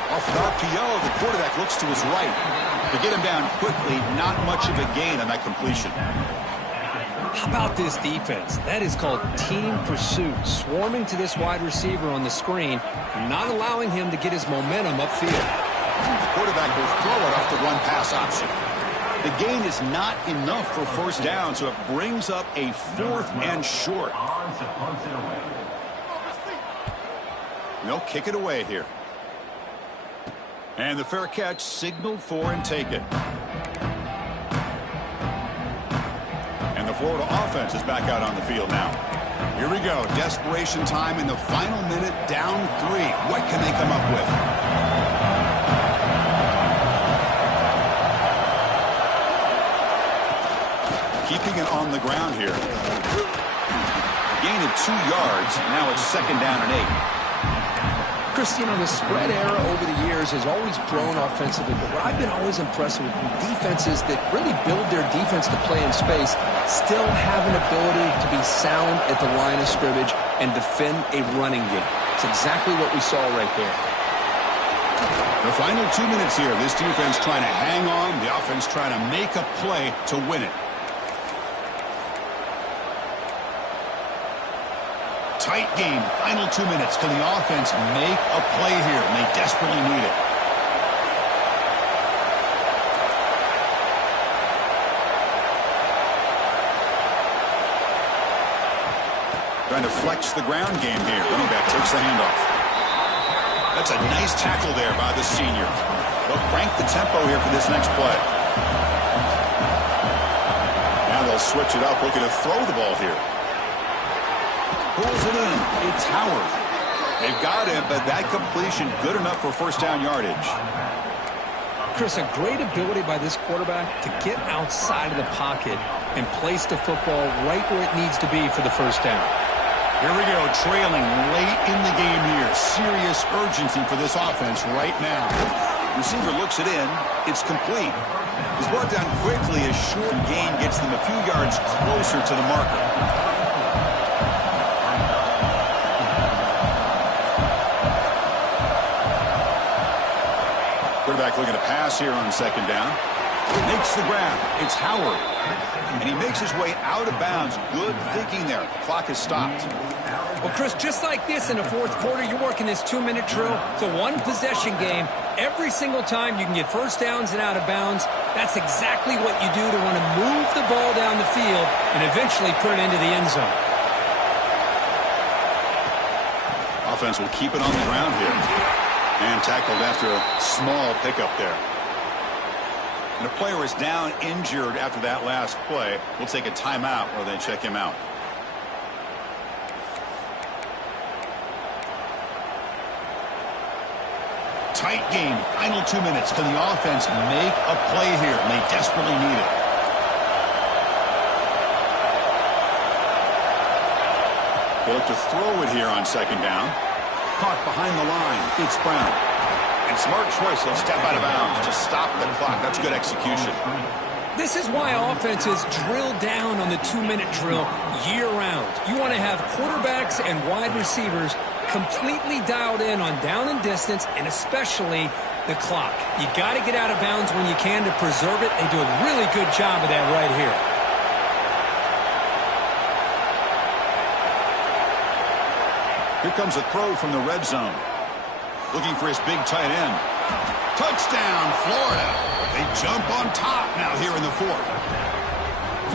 Off an RPO, the quarterback looks to his right. To get him down quickly, not much of a gain on that completion. How about this defense? That is called team pursuit. Swarming to this wide receiver on the screen and not allowing him to get his momentum upfield. The quarterback will throw it off the run-pass option. The gain is not enough for first down, so it brings up a 4th and short. They'll kick it away here. And the fair catch signaled for and taken. And the Florida offense is back out on the field now. Here we go. Desperation time in the final minute, down 3. What can they come up with? Keeping it on the ground here. Gain of 2 yards. Now it's 2nd down and 8. Chris, you know, the spread era over the years has always grown offensively, but what I've been always impressed with defenses that really build their defense to play in space still have an ability to be sound at the line of scrimmage and defend a running game. It's exactly what we saw right there. The final 2 minutes here. This defense trying to hang on. The offense trying to make a play to win it. Tight game. Final 2 minutes. Can the offense make a play here? And they desperately need it. Trying to flex the ground game here. Running back takes the handoff. That's a nice tackle there by the senior. They'll crank the tempo here for this next play. Now they'll switch it up, looking to throw the ball here. Pulls it in. It's Howard. They've got him, but that completion good enough for first down yardage. Chris, a great ability by this quarterback to get outside of the pocket and place the football right where it needs to be for the first down. Here we go, trailing late in the game here. Serious urgency for this offense right now. Receiver looks it in. It's complete. It's brought down quickly as short gain gets them a few yards closer to the marker. Quarterback looking to pass here on second down. Makes the grab. It's Howard. And he makes his way out of bounds. Good thinking there. The clock is stopped. Well, Chris, just like this in the fourth quarter, you're working this 2-minute drill. It's a one-possession game. Every single time you can get first downs and out of bounds, that's exactly what you do to want to move the ball down the field and eventually put it into the end zone. Offense will keep it on the ground here. And tackled after a small pickup there. And a player is down injured after that last play. We'll take a timeout or then check him out. Tight game. Final 2 minutes. Can the offense make a play here? And they desperately need it. They look to throw it here on second down. Caught behind the line. It's Brown. And smart choice. He'll step out of bounds to stop the clock. That's good execution. This is why offenses drill down on the 2-minute drill year-round. You want to have quarterbacks and wide receivers completely dialed in on down and distance, and especially the clock. You got to get out of bounds when you can to preserve it. They do a really good job of that right here. Here comes a throw from the red zone. Looking for his big tight end. Touchdown, Florida. They jump on top now here in the fourth.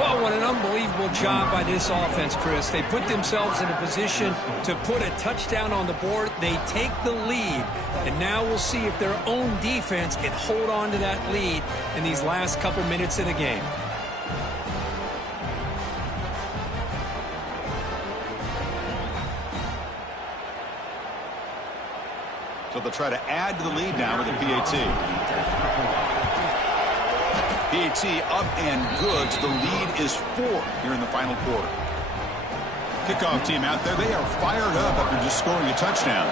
Well, what an unbelievable job by this offense, Chris. They put themselves in a position to put a touchdown on the board. They take the lead, and now we'll see if their own defense can hold on to that lead in these last couple minutes of the game. So they'll try to add to the lead now with a PAT. PAT up and good. So the lead is 4 here in the final quarter. Kickoff team out there. They are fired up after just scoring a touchdown.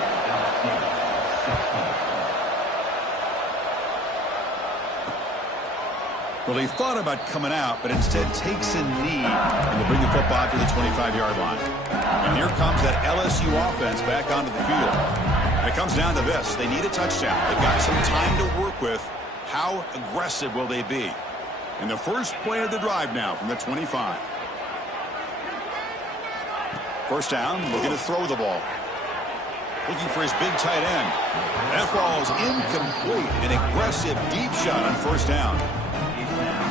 Well, he thought about coming out, but instead takes a knee and will bring the football to the 25-yard line. And here comes that LSU offense back onto the field. And it comes down to this. They need a touchdown. They've got some time to work with. How aggressive will they be? And the first play of the drive now from the 25. First down, looking to throw the ball. Looking for his big tight end. That ball is incomplete. An aggressive deep shot on first down.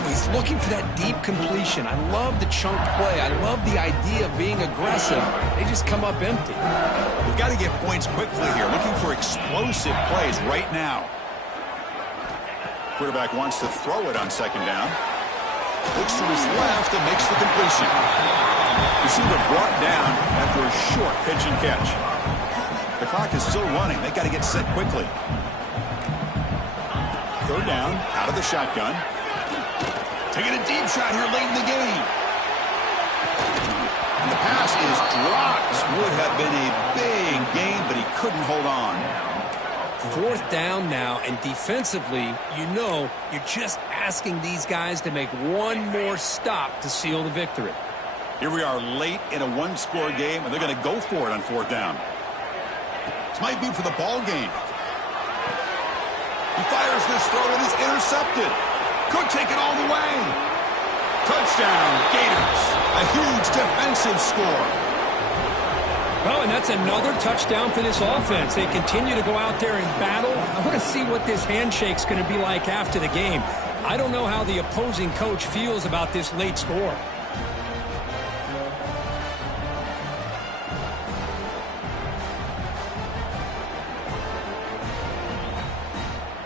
He's looking for that deep completion. I love the chunk play. I love the idea of being aggressive. They just come up empty. We've got to get points quickly here. Looking for explosive plays right now. Quarterback wants to throw it on second down. Looks to his left and makes the completion. Receiver brought down after a short pitch and catch. The clock is still running. They got to get set quickly. Third down, out of the shotgun. Taking a deep shot here late in the game. And the pass is dropped. Would have been a big gain, but he couldn't hold on. 4th down now, and defensively, you're just asking these guys to make one more stop to seal the victory. Here we are late in a one-score game, and they're going to go for it on 4th down. This might be for the ball game. He fires this throw, and is intercepted. Could take it all the way. Touchdown, Gators. A huge defensive score. Oh, and that's another touchdown for this offense. They continue to go out there and battle. I want to see what this handshake's going to be like after the game. I don't know how the opposing coach feels about this late score.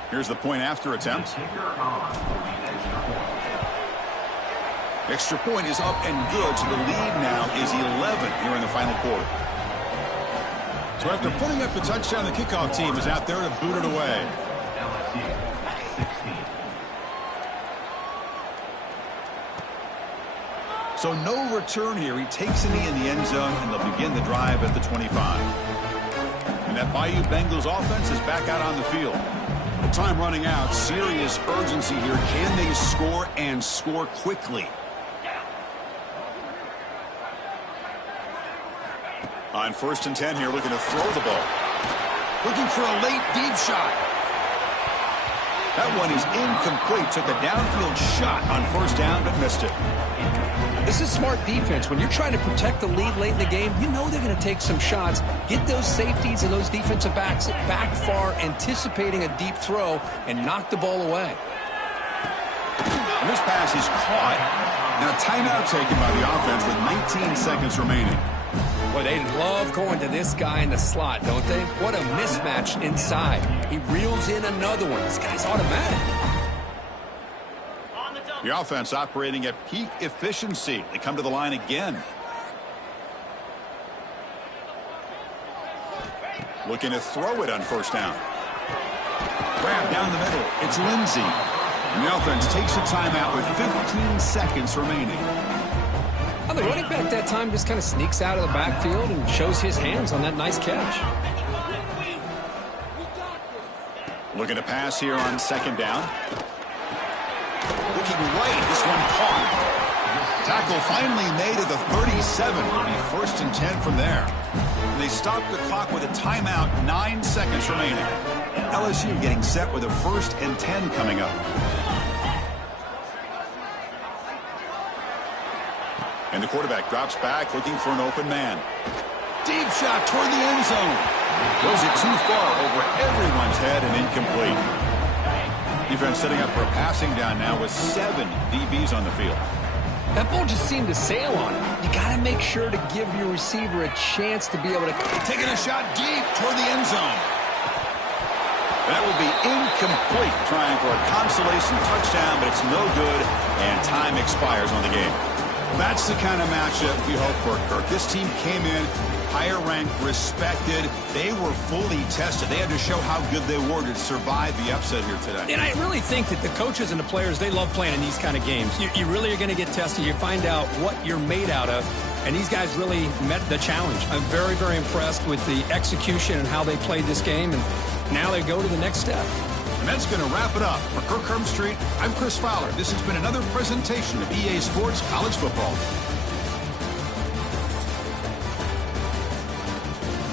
Here's the point after attempt. Extra point is up and good, so the lead now is 11 here in the final quarter. So after putting up the touchdown, the kickoff team is out there to boot it away. So no return here. He takes a knee in the end zone, and they'll begin the drive at the 25. And that Bayou Bengals offense is back out on the field. The time running out. Serious urgency here. Can they score and score quickly? On 1st and 10 here, looking to throw the ball. Looking for a late deep shot. That one is incomplete. Took a downfield shot on 1st down, but missed it. This is smart defense. When you're trying to protect the lead late in the game, you know they're going to take some shots. Get those safeties and those defensive backs back far, anticipating a deep throw, and knock the ball away. And this pass is caught. And a timeout taken by the offense with 19 seconds remaining. Boy, they love going to this guy in the slot, don't they? What a mismatch inside. He reels in another one. This guy's automatic. The offense operating at peak efficiency. They come to the line again. Looking to throw it on 1st down. Grab down the middle. It's Lindsey. And the offense takes a timeout with 15 seconds remaining. Well, the running back that time just kind of sneaks out of the backfield and shows his hands on that nice catch. Looking to pass here on 2nd down. Looking right, this one caught. Tackle finally made at the 37. It'll be 1st and 10 from there. And they stop the clock with a timeout, 9 seconds remaining. LSU getting set with a 1st and 10 coming up. And the quarterback drops back, looking for an open man. Deep shot toward the end zone. Goes it too far over everyone's head and incomplete. Defense setting up for a passing down now with 7 DBs on the field. That ball just seemed to sail on him. You got to make sure to give your receiver a chance to be able to... Taking a shot deep toward the end zone. That will be incomplete, trying for a consolation touchdown, but it's no good, and time expires on the game. That's the kind of matchup we hope for, Kirk. This team came in higher ranked, respected. They were fully tested. They had to show how good they were to survive the upset here today. And I really think that the coaches and the players, they love playing in these kind of games. You really are going to get tested. You find out what you're made out of. And these guys really met the challenge. I'm very, very impressed with the execution and how they played this game. And now they go to the next step. And that's going to wrap it up. For Kirk Street, I'm Chris Fowler. This has been another presentation of EA Sports College Football.